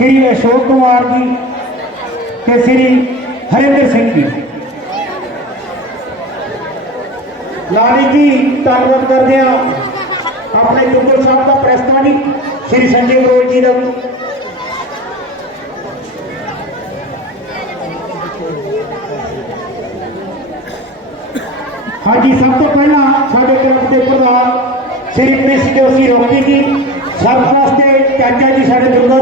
श्री अशोक कुमार जी ते श्री हरिंदर सिंह जी। लाली जी धन्यवाद करते हैं अपने चुगल साहब का प्रस्ताव भी श्री संजय बरोल जी का भी। हाँ जी, सब तो पहला साढ़े क्लब के प्रधान श्री प्रिंस जोशी रॉकी जी, सरपंच के चाचा जी साढ़े दुर्गा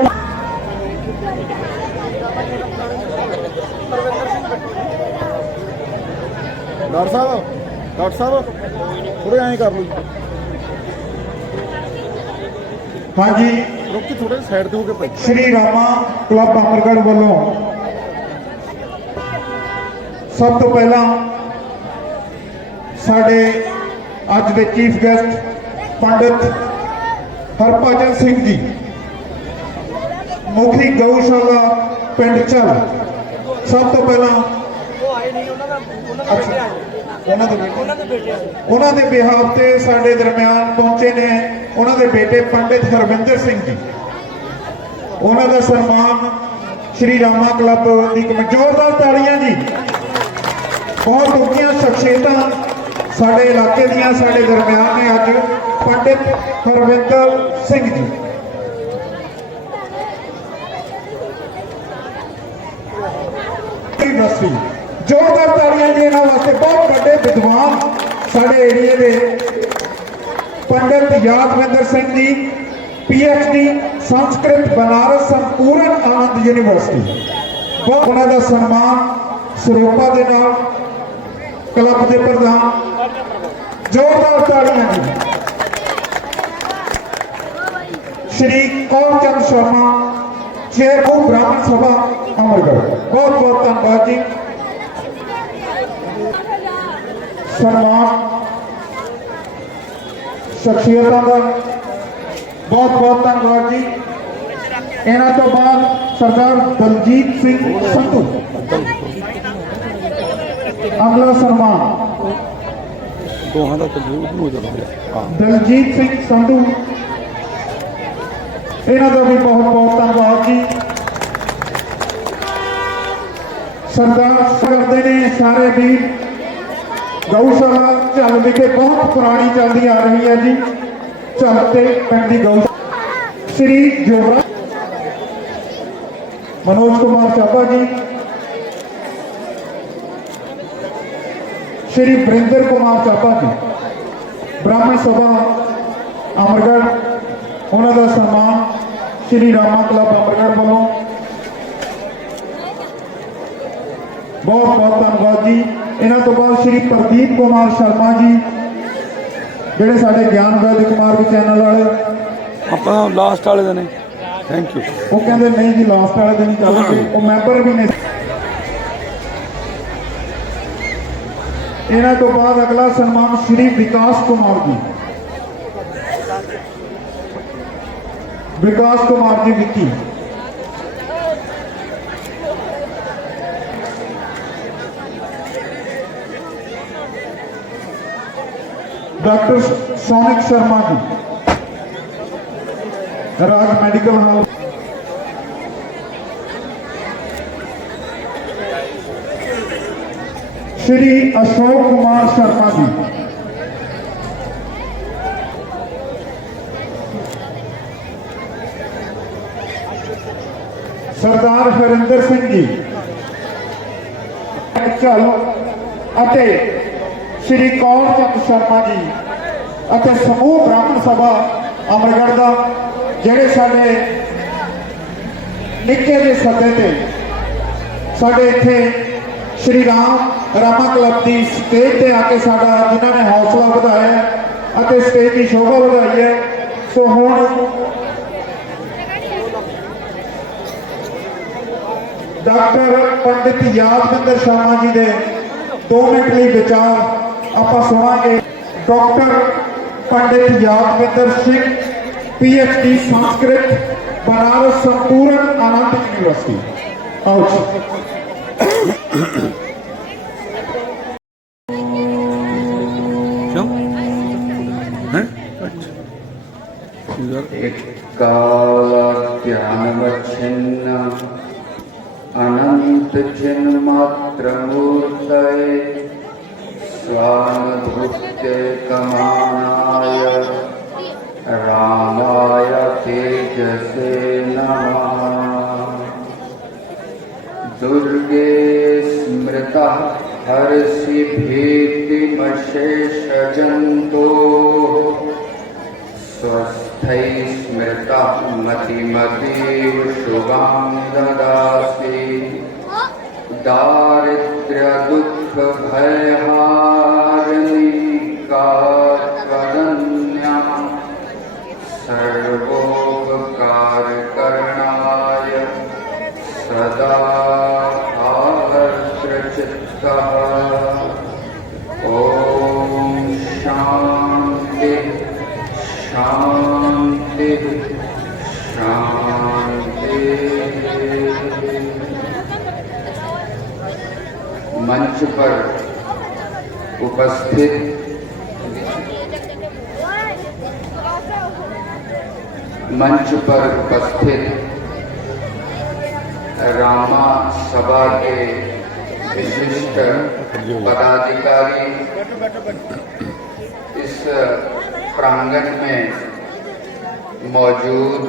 डॉक्टर साहब थोड़े ऐं कर लो। हाँ जी, रुक थोड़े साइड हो गए। श्री रामा क्लब अमरगढ़ वालों सब तो पहला साढ़े अज के चीफ गेस्ट पंडित हरभजन सिंह जी, मुखी गौशाला पिंड चल, सब तो पहला उन्होंने बिहाफ से साढ़े दरम्यान पहुंचे ने उन्होंने बेटे पंडित हरविंदर सिंह जी। उन्होंने सन्मान श्री रामा क्लब की जोरदार तालियां जी। बहुत उच्चियां शख्सियत साढ़े इलाके दियां साढ़े दरम्यान ने अज पंडित हरविंदर सिंह जी। जोरदार तालियां जी इन्होंने वास्ते। बहुत बड़े विद्वान साढ़े एरिए के पंडित यादविंदर सिंह जी, PhD संस्कृत बनारस संपूर्ण आनंद यूनिवर्सिटी। बहुत उन्होंने सम्मान सरोपा के नाल क्लब के प्रधान। जोरदार तालियां जी। श्री कौरचंद शर्मा चेयरमैन ब्राह्मण सभा अमरगढ़, बहुत बहुत धन्यवाद जी। सम्मान शख्सियतों का बहुत बहुत धन्यवाद जी। इन्हों तो बाद सरदार दलजीत सिंह संधू, अगला सम्मान दलजीत सिंह संधू, इन्हों का भी बहुत बहुत धन्यवाद जी। सरदार करते हैं सारे भी गौशाला झल विखे बहुत पुरानी चलती आ रही है जी। चलते पिंड की गौशाला श्री जोरा मनोज कुमार चापा जी, श्री वरिंदर कुमार चापा जी, ब्राह्मण सभा अमरगढ़, उन्होंने सम्मान श्री रामा क्लब अमरगढ़ वालों। बहुत बहुत धन्यवाद जी। इन्हों तो बाद श्री प्रदीप कुमार शर्मा जी, जोड़े साढ़े ज्ञान वैद्य कुमार के चैनल वाले अपना लास्ट वाले दिन। Thank you. वो कहते नहीं जी लास्ट वाले दिन चलेंगे, वो मैंबर भी नहीं। इन्हों तो बाद अगला सम्मान श्री विकास कुमार जी, विकास कुमार जी विक्की। डॉक्टर सोनिक शर्मा जी, राज मेडिकल हॉल। श्री अशोक कुमार शर्मा जी, सरदार हरिंदर सिंह जी चल, श्री कौरचंद शर्मा जी अते समूह ब्राह्मण सभा अमरगढ़ का जेड़े साडे निक्के के सदे ते साडे इत्थे श्री रामा क्लब की स्टेज ते आके साडा जिन्होंने हौसला बढ़ाया अते स्टेज की शोभा बढ़ाई है। सो हुण डॉक्टर पंडित यादविंदर शर्मा जी के 2 मिनट लिए विचार आप सुनांगे। डॉक्टर पंडित यादविंदर सिंह, PhD संस्कृत बनारस संपूर्ण आनंद यूनिवर्सिटी। आओ काला ज्ञान वच्छिन्न चिन्मात्रमूर्तये स्वानुभूत्यैकमानाय रामाय तेजसे नमः। दुर्गे स्मृता हर्षि भीतिमशेषजन्तोः स्वस्थै स्मृता मतिमतीव शुभां ददासि। दारिद्र्य दुःख भयहारिणी कात्वदन्या सर्वोपकारकरणाय सदा आर्द्रचित्तः। ॐ शान्ति शान्ति शान्ति। मंच पर उपस्थित रामा सभा के विशिष्ट पदाधिकारी, इस प्रांगण में मौजूद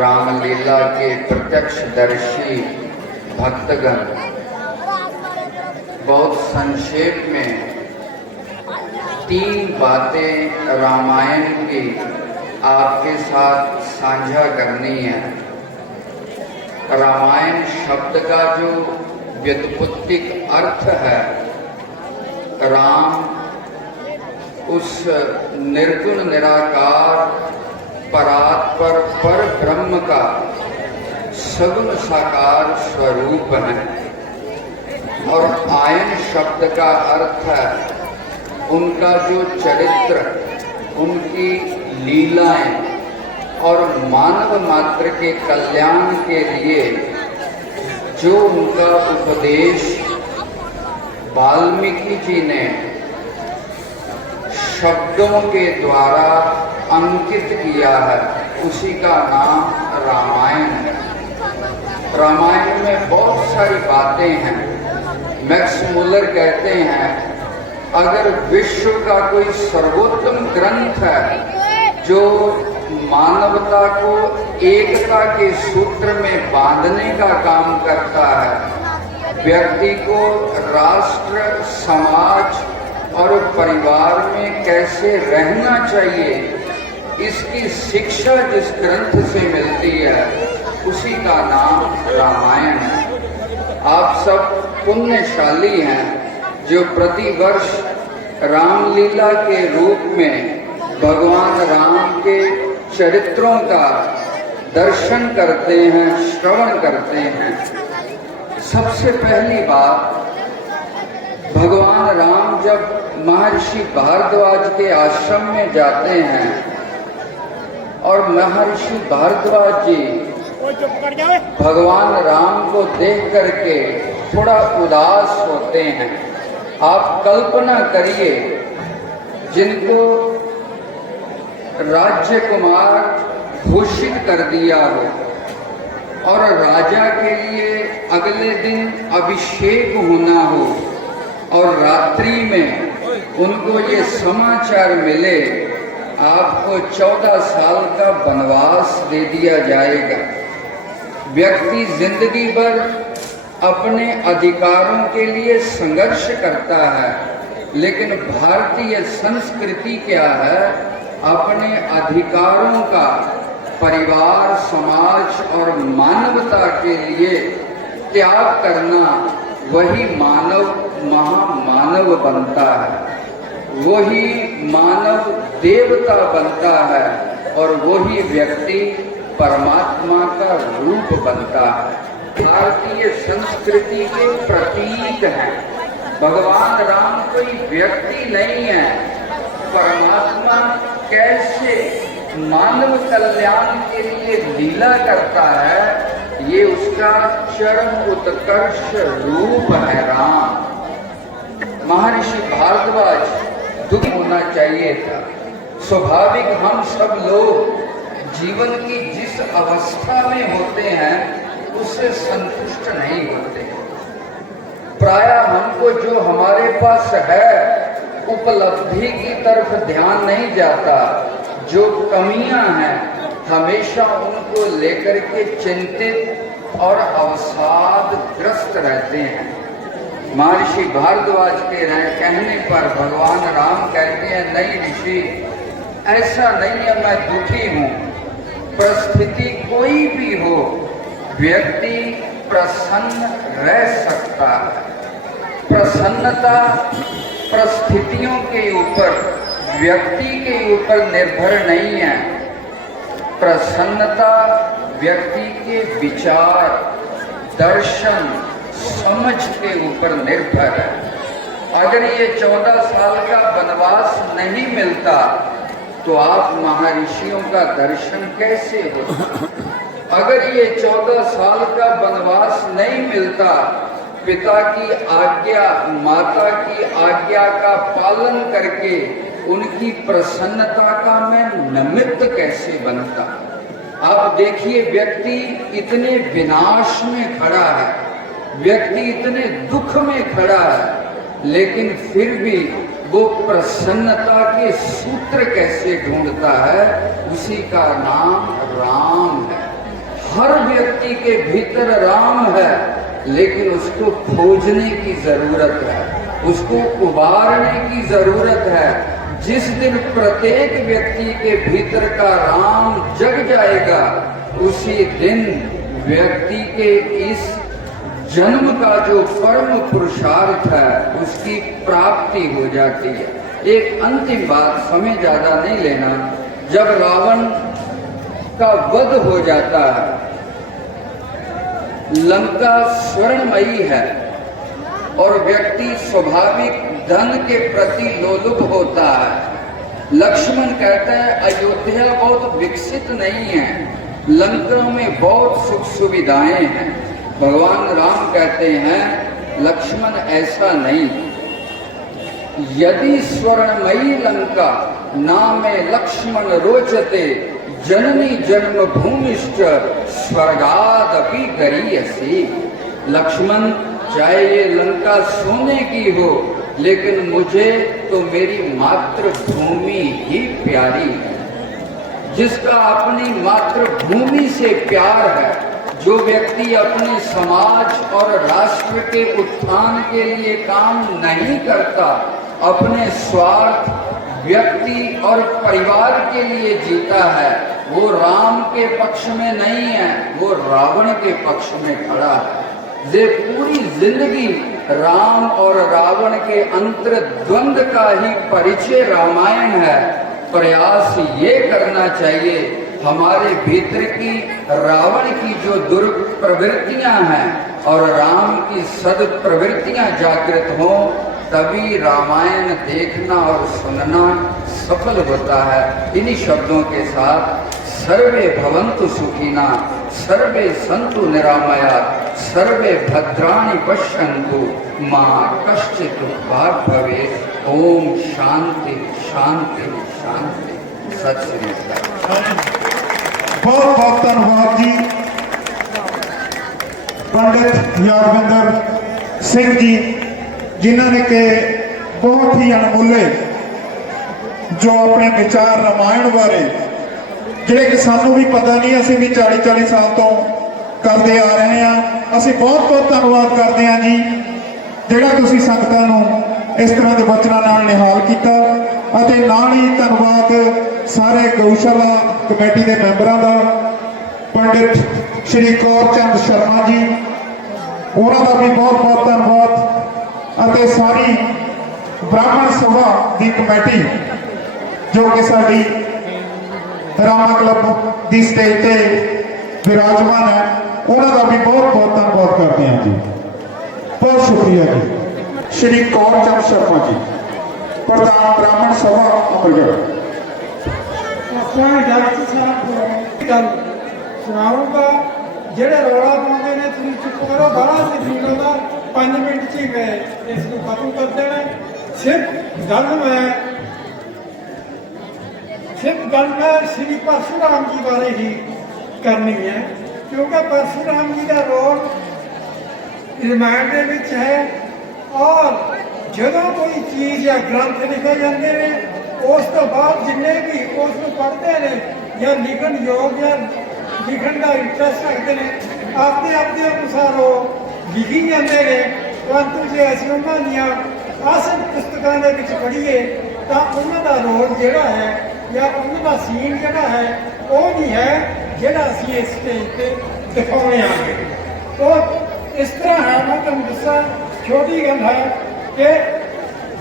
रामलीला के प्रत्यक्षदर्शी भक्तगण, बहुत संक्षेप में 3 बातें रामायण की आपके साथ साझा करनी है। रामायण शब्द का जो व्युत्पत्तिक अर्थ है, राम उस निर्गुण निराकार परात्पर पर ब्रह्म का सगुण साकार स्वरूप है। और आयन शब्द का अर्थ है उनका जो चरित्र, उनकी लीलाएं और मानव मात्र के कल्याण के लिए जो उनका उपदेश वाल्मीकि जी ने शब्दों के द्वारा अंकित किया है, उसी का नाम रामायण है। रामायण में बहुत सारी बातें हैं। मैक्स मुलर कहते हैं, अगर विश्व का कोई सर्वोत्तम ग्रंथ है जो मानवता को एकता के सूत्र में बांधने का काम करता है, व्यक्ति को राष्ट्र, समाज और परिवार में कैसे रहना चाहिए, इसकी शिक्षा जिस ग्रंथ से मिलती है, उसी का नाम रामायण है। आप सब पुण्यशाली हैं जो प्रतिवर्ष रामलीला के रूप में भगवान राम के चरित्रों का दर्शन करते हैं, श्रवण करते हैं। सबसे पहली बात, भगवान राम जब महर्षि भारद्वाज के आश्रम में जाते हैं और महर्षि भारद्वाज जी भगवान राम को देख करके थोड़ा उदास होते हैं। आप कल्पना करिए, जिनको राज्य कुमार घोषित कर दिया हो और राजा के लिए अगले दिन अभिषेक होना हो और रात्रि में उनको ये समाचार मिले, आपको 14 साल का वनवास दे दिया जाएगा। व्यक्ति जिंदगी भर अपने अधिकारों के लिए संघर्ष करता है, लेकिन भारतीय संस्कृति क्या है, अपने अधिकारों का परिवार, समाज और मानवता के लिए त्याग करना, वही मानव महामानव बनता है, वही मानव देवता बनता है और वही व्यक्ति परमात्मा का रूप बनता है। भारतीय संस्कृति के प्रतीक हैं। भगवान राम कोई व्यक्ति नहीं है। परमात्मा कैसे मानव कल्याण के लिए लीला करता है, ये उसका चरम उत्कर्ष रूप है राम। महर्षि भारद्वाज दुखी होना चाहिए था। स्वाभाविक हम सब लोग जीवन की जिस अवस्था में होते हैं उससे संतुष्ट नहीं होते। प्रायः हमको जो हमारे पास है उपलब्धि की तरफ ध्यान नहीं जाता, जो कमियां हैं हमेशा उनको लेकर के चिंतित और अवसादग्रस्त रहते हैं। महर्षि भारद्वाज के कहने पर भगवान राम कहते हैं, नहीं ऋषि, ऐसा नहीं है, मैं दुखी हूं। परिस्थिति कोई भी हो, व्यक्ति प्रसन्न रह सकता है। प्रसन्नता परिस्थितियों के ऊपर, व्यक्ति के ऊपर निर्भर नहीं है। प्रसन्नता व्यक्ति के विचार, दर्शन, समझ के ऊपर निर्भर है। अगर ये 14 साल का वनवास नहीं मिलता तो आप महर्षियों का दर्शन कैसे होता? अगर ये 14 साल का वनवास नहीं मिलता, पिता की आज्ञा, माता की आज्ञा का पालन करके उनकी प्रसन्नता का मैं निमित्त कैसे बनता? आप देखिए, व्यक्ति इतने विनाश में खड़ा है, व्यक्ति इतने दुख में खड़ा है, लेकिन फिर भी वो प्रसन्नता के सूत्र कैसे ढूंढता है? उसी का नाम राम है। हर व्यक्ति के भीतर राम है, लेकिन उसको खोजने की जरूरत है, उसको उबारने की जरूरत है। जिस दिन प्रत्येक व्यक्ति के भीतर का राम जग जाएगा, उसी दिन व्यक्ति के इस जन्म का जो परम पुरुषार्थ है उसकी प्राप्ति हो जाती है। एक अंतिम बात, समय ज्यादा नहीं लेना। जब रावण का वध हो जाता है, लंका स्वर्णमयी है और व्यक्ति स्वाभाविक धन के प्रति लोलुप होता है। लक्ष्मण कहता है, अयोध्या बहुत विकसित नहीं है, लंका में बहुत सुख सुविधाएं हैं। भगवान राम कहते हैं, लक्ष्मण ऐसा नहीं, यदि स्वर्णमयी लंका नामे लक्ष्मण रोचते, जननी जन्म भूमिश्च स्वर्गादपि गरीयसी। लक्ष्मण, चाहे ये लंका सोने की हो, लेकिन मुझे तो मेरी मातृभूमि ही प्यारी है। जिसका अपनी मातृभूमि से प्यार है, जो व्यक्ति अपने समाज और राष्ट्र के उत्थान के लिए काम नहीं करता, अपने स्वार्थ, व्यक्ति और परिवार के लिए जीता है, वो राम के पक्ष में नहीं है, वो रावण के पक्ष में खड़ा है। ये पूरी जिंदगी राम और रावण के अंतर्द्वंद का ही परिचय रामायण है। प्रयास ये करना चाहिए, हमारे भीतर की रावण की जो दुर्प्रवृत्तियां हैं और राम की सद्प्रवृत्तियां जागृत हों, तभी रामायण देखना और सुनना सफल होता है। इन्हीं शब्दों के साथ सर्वे भवन्तु सुखिना, सर्वे सन्तु निरामया, सर्वे भद्राणि पश्यन्तु, मां कश्चित् भाग् भवेत्। ओम शांति शांति शांति। सत श्री अकाल। बहुत बहुत धन्यवाद जी पंडित यादविंदर सिंह जी, जिन्हों ने के बहुत ही अनमोले जो अपने विचार रामायण बारे, जिहड़े कि सानू भी पता नहीं, असीं भी 40-40 साल तो करते आ रहे हैं। असीं बहुत बहुत धन्यवाद करते हैं जी, जिहड़ा तुसीं संगतां नूं इस तरह के वचनां नाल निहाल किया। अते नाल ही धन्यवाद सारे गौशाला कमेटी के मैंबरां दा, पंडित श्री कौर चंद शर्मा जी, उन्हां दा भी बहुत बहुत धन्यवाद। अते सारी ब्राह्मण सभा की कमेटी जो कि साडी रामा क्लब की स्टेज पर विराजमान है, उन्होंने भी बहुत बहुत धन्यवाद करते हैं जी। बहुत शुक्रिया जी। श्री कौर चंद शर्मा जी, प्रधान ब्राह्मण सभा अमरगढ़। सुनाऊंगा जेड़े रौला पाते ने, तुम चुप करो, बाहर से निकलना 5 मिनट च गए, इसको खत्म कर देना। सिर्फ गल मैं श्री परशुराम जी बारे ही करनी है। क्योंकि परशुराम जी का रोल रामायण ਦੇ ਵਿੱਚ ਹੈ और ਜਦੋਂ कोई चीज़ या ग्रंथ लिखे जाते हैं उस तो बाद जिन्ने भी उसको पढ़ते हैं या लिखण योग या लिखण का इंटरस्ट रखते हैं अपने अपने अनुसार वो लिखी जाते हैं परंतु जे ਅਸੀਂ ਉਹਨਾਂ ਦੀਆਂ ਅਸਲ ਪੁਸਤਕਾਂ ਦੇ ਵਿੱਚ ਪੜ੍ਹੀਏ ਤਾਂ ਉਹਨਾਂ ਦਾ ਰੋਲ ਜਿਹੜਾ ਹੈ ਜਾਂ ਉਹਨਾਂ ਦਾ ਸੀਨ ਜਿਹੜਾ ਹੈ ਉਹ ਨਹੀਂ ਹੈ ਜਿਹੜਾ ਅਸੀਂ ਇਸ ਸਟੇਜ ਤੇ ਦਿਖਾਉਣੇ ਆਗੇ ਉਹ ਇਸ ਤਰ੍ਹਾਂ ਹੈ ਮੈਂ ਤੁਹਾਨੂੰ ਦੱਸਾਂ ਛੋਟੀ ਗੱਲ ਹੈ ਕਿ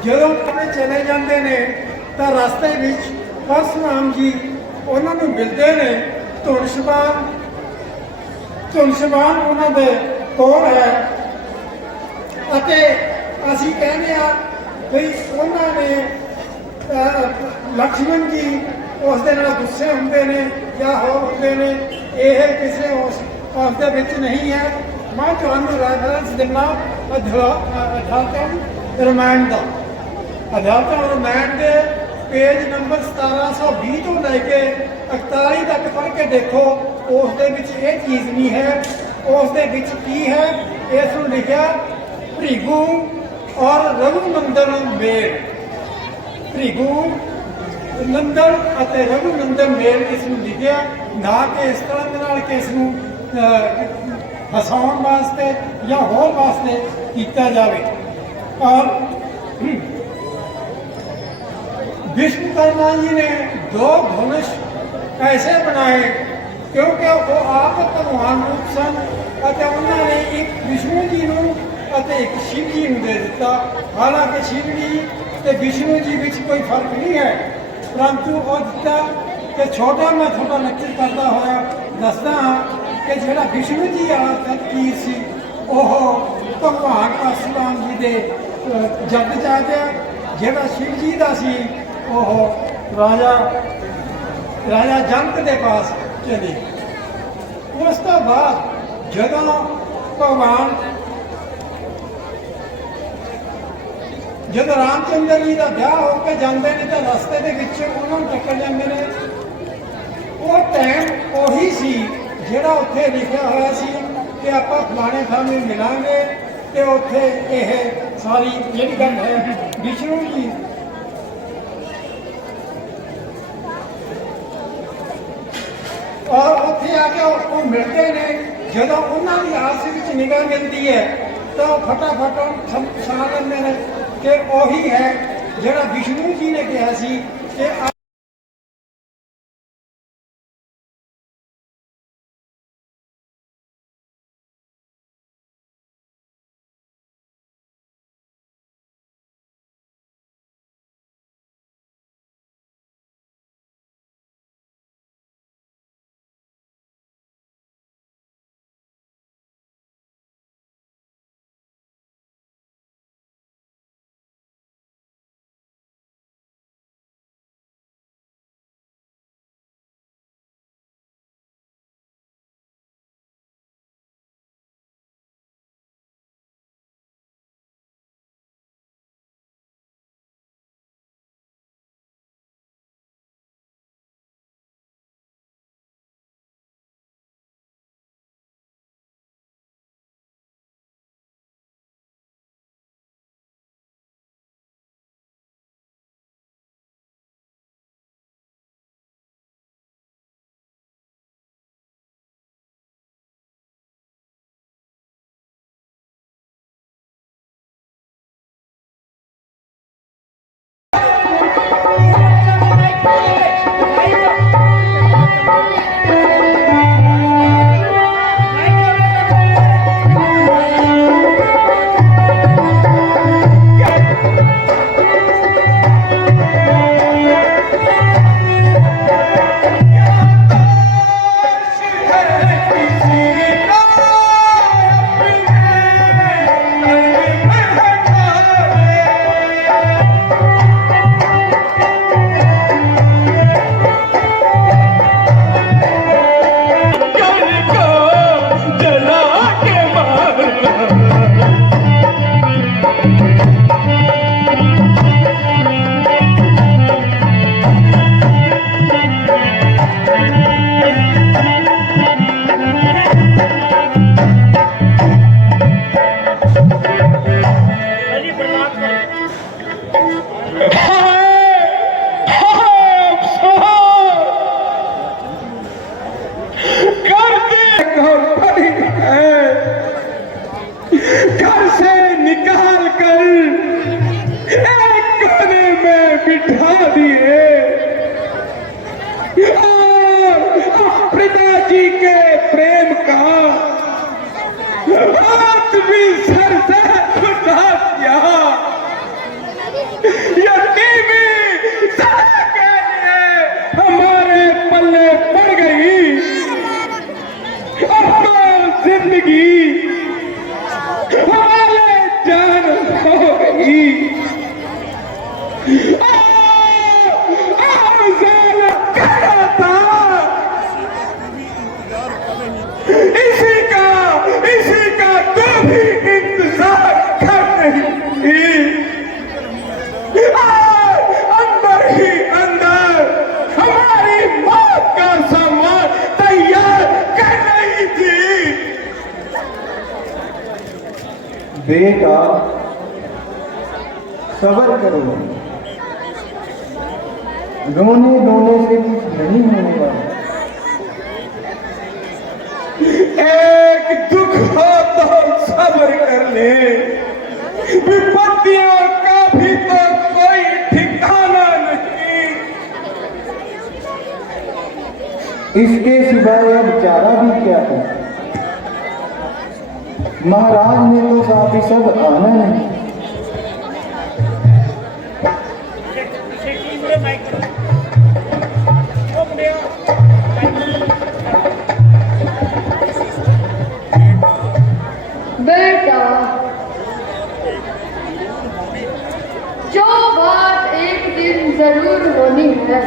ਜਦੋਂ ਆਪਣੇ ਚਲੇ ਜਾਂਦੇ ਨੇ ਤਾਂ ਰਸਤੇ ਵਿੱਚ ਪਰਸ਼ੁਰਾਮ ਜੀ ਉਹਨਾਂ ਨੂੰ ਮਿਲਦੇ ਨੇ ਧੁਨਸ਼ਬਾਨ ਉਹਨਾਂ ਦੇ ਕੋਲ ਹੈ ਅਤੇ ਅਸੀਂ ਕਹਿੰਦੇ ਆ ਵੀ ਉਹਨਾਂ ਨੇ ਲਕਸ਼ਮਣ ਜੀ ਉਸ ਦੇ ਨਾਲ ਗੁੱਸੇ ਹੁੰਦੇ ਨੇ ਜਾਂ ਹੋਰ ਹੁੰਦੇ ਨੇ ਇਹ ਕਿਸੇ ਉਸ ਦੇ ਵਿੱਚ ਨਹੀਂ ਹੈ ਮੈਂ ਤੁਹਾਨੂੰ ਰੈਫਰੈਂਸ ਦਿੰਦਾ ਅਧਿਆਤਮ ਰਾਮਾਇਣ ਦਾ ਅਧਿਆਤਮ ਰਾਮਾਇਣ ਦੇ ਪੇਜ ਨੰਬਰ 1720 ਤੋਂ ਲੈ ਕੇ 41 ਤੱਕ ਪੜ੍ਹ ਕੇ ਦੇਖੋ ਉਸ ਦੇ ਵਿੱਚ ਇਹ ਚੀਜ਼ ਨਹੀਂ ਹੈ ਉਸ ਦੇ ਵਿੱਚ ਕੀ ਹੈ ਇਸ ਨੂੰ ਲਿਖਿਆ ਭ੍ਰਿਗੂ ਔਰ ਰਘੁਨੰਦਨ ਮੇਲ ਭ੍ਰਿਗੂ ਨੰਦਨ ਅਤੇ ਰਘੁਨੰਦਨ ਮੇਲ ਇਸ ਨੂੰ ਲਿਖਿਆ ਨਾ ਕਿ ਇਸ ਤਰ੍ਹਾਂ ਦੇ ਨਾਲ ਕਿ ਇਸ ਨੂੰ ਹਸਾਉਣ ਵਾਸਤੇ ਜਾਂ ਹੋਰ ਵਾਸਤੇ ਕੀਤਾ ਜਾਵੇ ਔਰ विश्वकर्मा जी ने दो धनुष ऐसे बनाए क्योंकि वो आप भगवान रूप सन ਅਤੇ ਉਹਨਾਂ ਨੇ ਇੱਕ ਵਿਸ਼ਨੂੰ ਜੀ ਨੂੰ ਅਤੇ ਇੱਕ ਸ਼ਿਵ ਜੀ ਨੂੰ ਦੇ ਦਿੱਤਾ ਹਾਲਾਂਕਿ ਸ਼ਿਵ ਜੀ ਤੇ ਵਿਸ਼ਨੂੰ ਜੀ ਵਿੱਚ ਕੋਈ ਫਰਕ ਨਹੀਂ ਹੈ ਪਰੰਤੂ ਉਹ ਦਿੱਤਾ ਕਿ ਛੋਟਾ ਮੈਂ ਤੁਹਾਡਾ ਨਕਲ ਕਰਦਾ ਹੋਇਆ ਦੱਸਦਾ ਹਾਂ ਕਿ ਜਿਹੜਾ ਵਿਸ਼ਨੂੰ ਜੀ ਵਾਲਾ ਤੀਰ ਸੀ ਉਹ ਭਗਵਾਨ ਪਰਸ਼ੁਰਾਮ ਜੀ ਦੇ ਜਗ ਚ ਆ ਗਿਆ ਜਿਹੜਾ ਸ਼ਿਵ ਜੀ ਦਾ ਸੀ ਉਹ ਰਾਜਾ ਜਨਕ ਦੇ ਪਾਸ ਚਲੇ ਉਸ ਤੋਂ ਬਾਅਦ ਜਦੋਂ ਜਦੋਂ ਰਾਮਚੰਦਰ ਜੀ ਦਾ ਵਿਆਹ ਹੋ ਕੇ ਜਾਂਦੇ ਨੇ ਤਾਂ ਰਸਤੇ ਦੇ ਵਿੱਚ ਉਹਨਾਂ ਨੂੰ ਟੱਕਰ ਜਾਂਦੇ ਨੇ ਉਹ ਟਾਈਮ ਉਹੀ ਸੀ ਜਿਹੜਾ ਉੱਥੇ ਲਿਖਿਆ ਹੋਇਆ ਸੀ ਕਿ ਆਪਾਂ ਫਲਾਣੇ ਥਾਂ ਮਿਲਾਂਗੇ ਤੇ ਉੱਥੇ ਇਹ ਸਾਰੀ ਜਿਹੜੀ ਗੱਲ ਹੈ ਵਿਸ਼ਨੂੰ ਜੀ ਔਰ ਉੱਥੇ ਆ ਕੇ ਉਹ ਮਿਲਦੇ ਨੇ ਜਦੋਂ ਉਹਨਾਂ ਦੀ ਆਪਸ ਵਿੱਚ ਨਿਗਾਹ ਮਿਲਦੀ ਹੈ ਤਾਂ ਉਹ ਫਟਾਫਟ ਪਛਾਣ ਲੈਂਦੇ ਨੇ ਕਿ ਉਹੀ ਹੈ ਜਿਹੜਾ ਵਿਸ਼ਨੂੰ ਜੀ ਨੇ ਕਿਹਾ ਸੀ ਕਿ जिंदगी हमारे जान हो गई। इसी का तू भी इंतजार कर रही थी। अंदर ही अंदर हमारी मौत का सामान तैयार कर रही थी। बेटा सब्र करो, रोने धोने से कुछ नहीं होने वाला। एक दुख हो तो सब्र कर ले, विपत्तियों का भी तो कोई ठिकाना नहीं। इसके सिवाय अब चारा भी क्या है? महाराज ने तो काफी सब आना नहीं। बेटा, जो बात एक दिन जरूर होनी है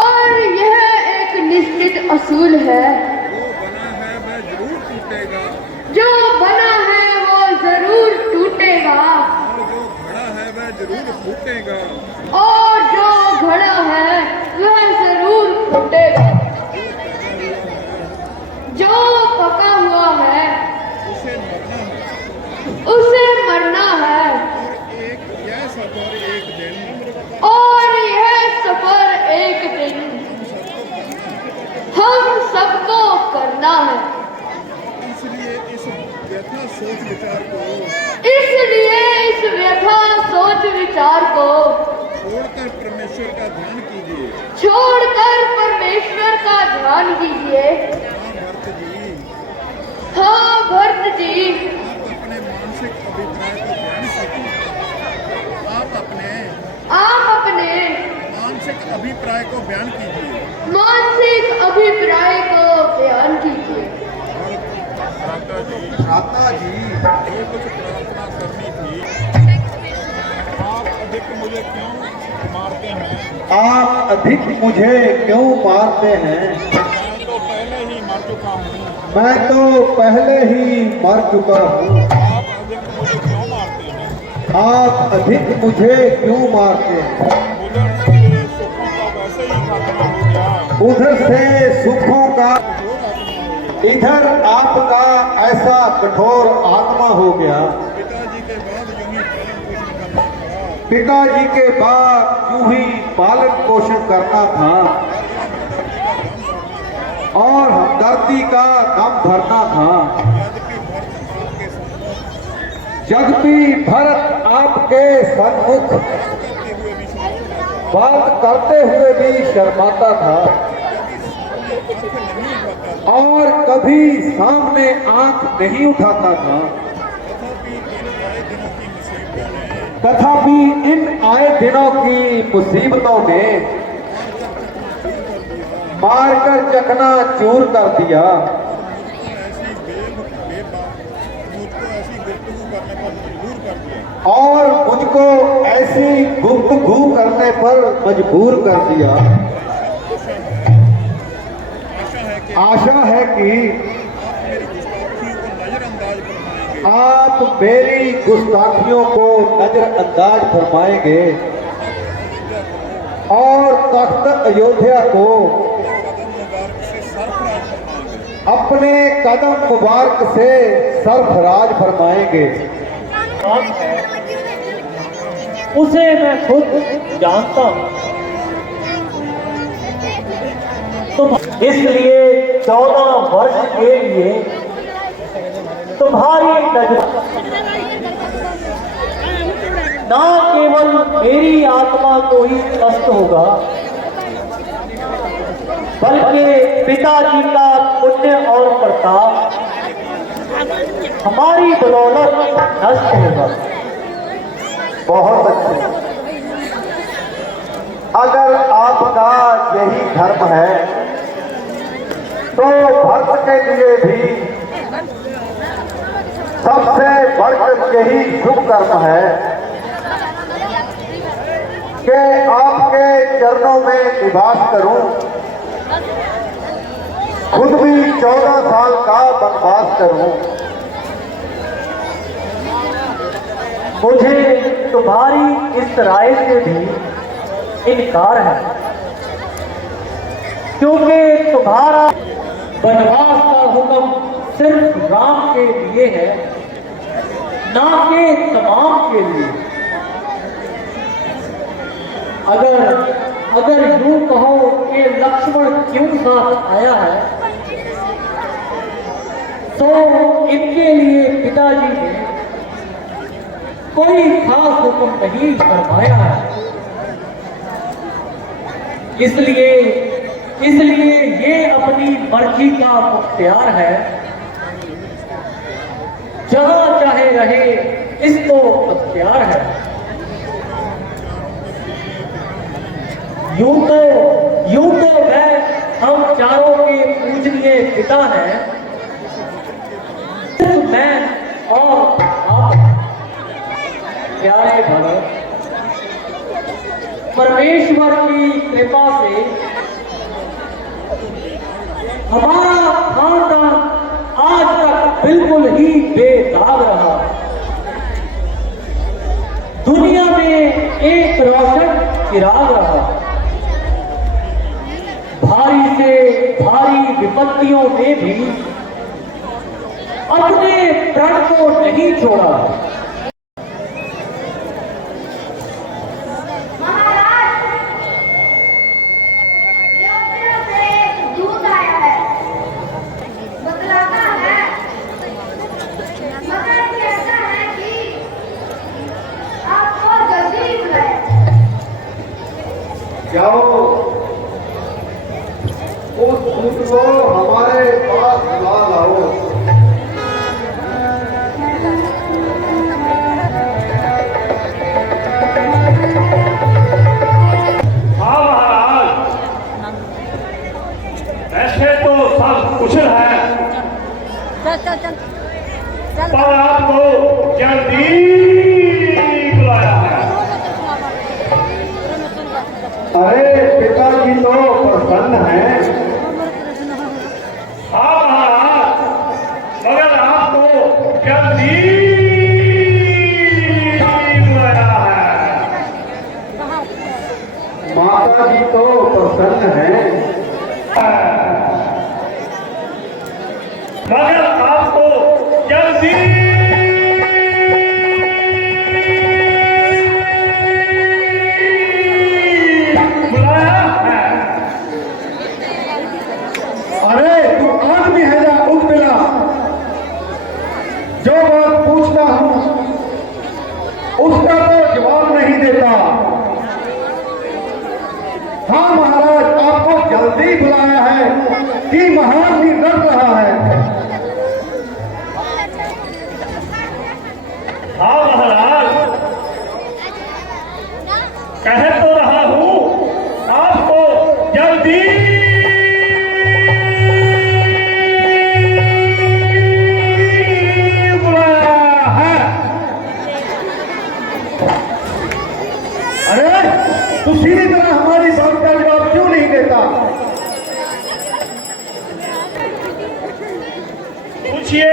और यह एक निश्चित असूल है, जो बना है वो जरूर टूटेगा और जो घड़ा है वह जरूर फूटेगा। जो पका हुआ है उसे मरना है और यह सफर एक दिन हम सबको करना है। इसलिए इस व्यथा सोच विचार को छोड़कर परमेश्वर का ध्यान कीजिए। हाँ भरत जी, आप अपने मानसिक अभिप्राय को बयान कीजिए। माता जी, जो कुछ प्रार्थना करनी थी, आप अधिक मुझे क्यों मारते हैं? आप अधिक मुझे क्यों मारते हैं? मैं तो पहले ही मर चुका हूँ। मैं तो पहले ही मर चुका हूँ। आप अधिक मुझे क्यों मारते हैं? आप अधिक मुझे क्यों मारते हैं? उधर से सुखों का वैसे ही खात्मा हो गया। उधर से सुखों का इधर आपका ऐसा कठोर आत्मा हो गया। पिताजी के बाद यूं ही पालन पोषण करना था और हमदर्दी का दम भरना था। यद्यपि भरत आपके सन्मुख बात करते हुए भी शर्माता था और कभी सामने आंख नहीं उठाता था। तथापि इन आए दिनों की मुसीबतों ने मारकर चकना चूर कर दिया और मुझको ऐसी गुफ्तगू करने पर मजबूर कर दिया। आशा है कि आप मेरी गुस्ताखियों को नजरअंदाज फरमाएंगे और तख्त अयोध्या को अपने कदम मुबारक से सरफराज फरमाएंगे। उसे मैं खुद जानता हूं। तुम इसलिए 14 वर्ष के लिए तुम्हारी नजर ना केवल मेरी आत्मा को ही कष्ट होगा, बल्कि पिताजी का पुण्य और प्रताप हमारी बदौलत नष्ट होगा। बहुत अच्छे। अगर आपका यही धर्म है तो भक्त के लिए भी सबसे बढ़कर यही शुभ कर्म है कि आपके चरणों में निवास करूं, खुद भी 14 साल का वनवास करूं। मुझे तुम्हारी इस राय से भी इनकार है, क्योंकि तुम्हारा वनवास का हुक्म सिर्फ राम के लिए है, ना कि तमाम के लिए। अगर यूं कहो कि लक्ष्मण क्यों साथ आया है, तो इनके लिए पिताजी ने कोई खास हुक्म नहीं फरमाया है। इसलिए ये अपनी मर्जी का मुख्तियार है, जहां चाहे रहे इसको अख्तियार है। यूं तो मैं हम चारों के पूजनीय पिता हैं, सिर्फ मैं और आप प्यारे भगत, परमेश्वर की कृपा से हमारा खानदान आज तक बिल्कुल ही बेदाग रहा। दुनिया में एक रोशन चिराग रहा। भारी से भारी विपत्तियों में भी अपने प्रण को नहीं छोड़ा। जाओ उस दूत को हमारे पास ला लाओ। हाँ महाराज, ऐसे तो सब कुशल है, पर आपको जल्दी बुलाया है। अरे पिताजी तो प्रसन्न हैं। हाँ महाराज, मगर आपको जल्दी बुलाया है। माता जी तो प्रसन्न हैं, मगर आपको जल्दी बुलाया है। अरे तू आदमी है या उगला, जो बात पूछता हूं उसका तो जवाब नहीं देता। हाँ महाराज, आपको जल्दी बुलाया है कि महान भी डर रहा है। हाँ महाराज, कह तो रहा हूं, आपको जल्दी बुलाया है। अरे तू सीधी तरह हमारी बात का जवाब क्यों नहीं देता? पूछिए,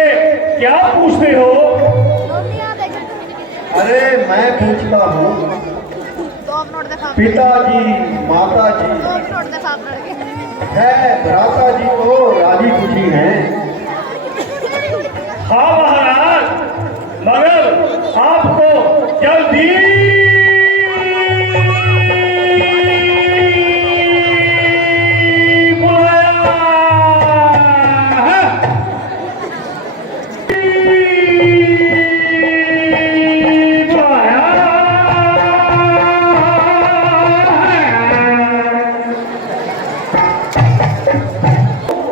क्या पूछते हो? अरे मैं पूछता हूँ, पिताजी माता जी है, भ्राता जी तो राजी खुशी हैं। हाँ महाराज, मगर आपको जल्दी बुलाया है। बुलाया है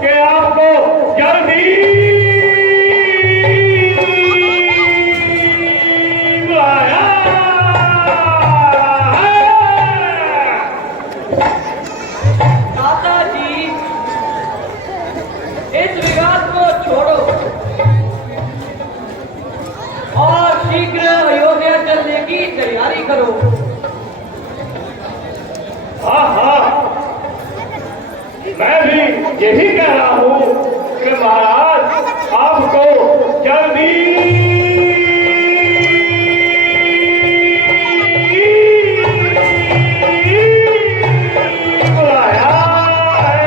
कि आपको जल्दी बुलाया यही कह रहा हूँ कि महाराज आपको जल्दी बुलाया है।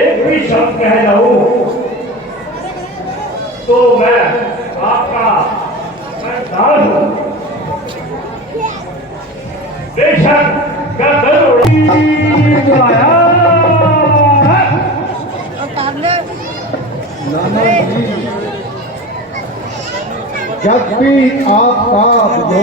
एक भी शब्द कह जाऊं तो मैं आपका सरदार हूं। बेशक गर्दन बुलाया है। जब भी आपका जो